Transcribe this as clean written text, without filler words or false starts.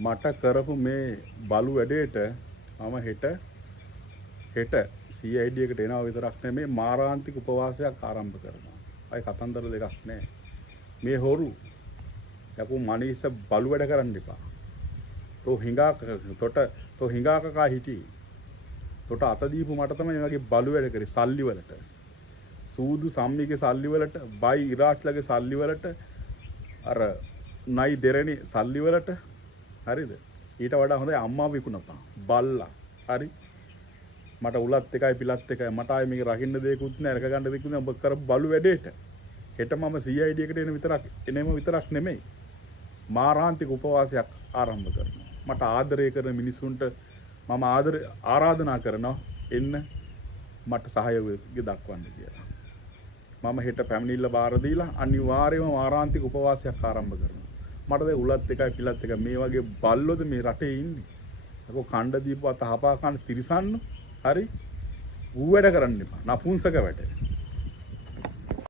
මට කරපු මේ බලු වැඩේට මම හෙට CID එකට එනවා විතරක් නෙමෙයි මාරාන්තික උපවාසයක් ආරම්භ කරනවා. අය කතන්දර දෙකක් නෑ. මේ හොරු යකෝ මනීස බලු වැඩ කරන්න එපා. තෝ හිඟා කකා හිටියේ. තොට අත දීපු මට තමයි මේ වගේ බලු වැඩ කරේ සල්ලි වලට. සූදු සම්මිගේ සල්ලි වලට, බයි ඉරාච්ලගේ සල්ලි වලට, අර නයි දෙරණි සල්ලි වලට. හරිද? ඊට වඩා හොඳයි අම්මා විකුණපන්. බල්ලා. හරි? මට උලත් එකයි පිලත් එකයි මට ආයේ මේක රකින්න දෙයක්වත් නැහැ රක ගන්න දෙයක්වත් නැහැ ඔබ කරපු බලු වැඩේට හෙට මම CID එකට එනෙම විතරක් නෙමෙයි මාරාන්තික උපවාසයක් ආරම්භ කරනවා මට ආදරය කරන මිනිසුන්ට මම ආරාධනා කරනවා එන්න මට සහයෝගය දක්වන්න කියලා මම හෙට පැමිණිල්ල බාර දීලා අනිවාර්යයෙන්ම මාරාන්තික උපවාසයක් ආරම්භ කරනවා මට දැන් උලත් එකයි පිලත් එකයි මේ වගේ බල්ලොද මේ රටේ ඉන්නේ අකෝ කණ්ඩ දීපුවා තහපා කන්න තිරිසන්නු හරි ඌ වැඩ කරන්න එපා නපුංසක වැඩ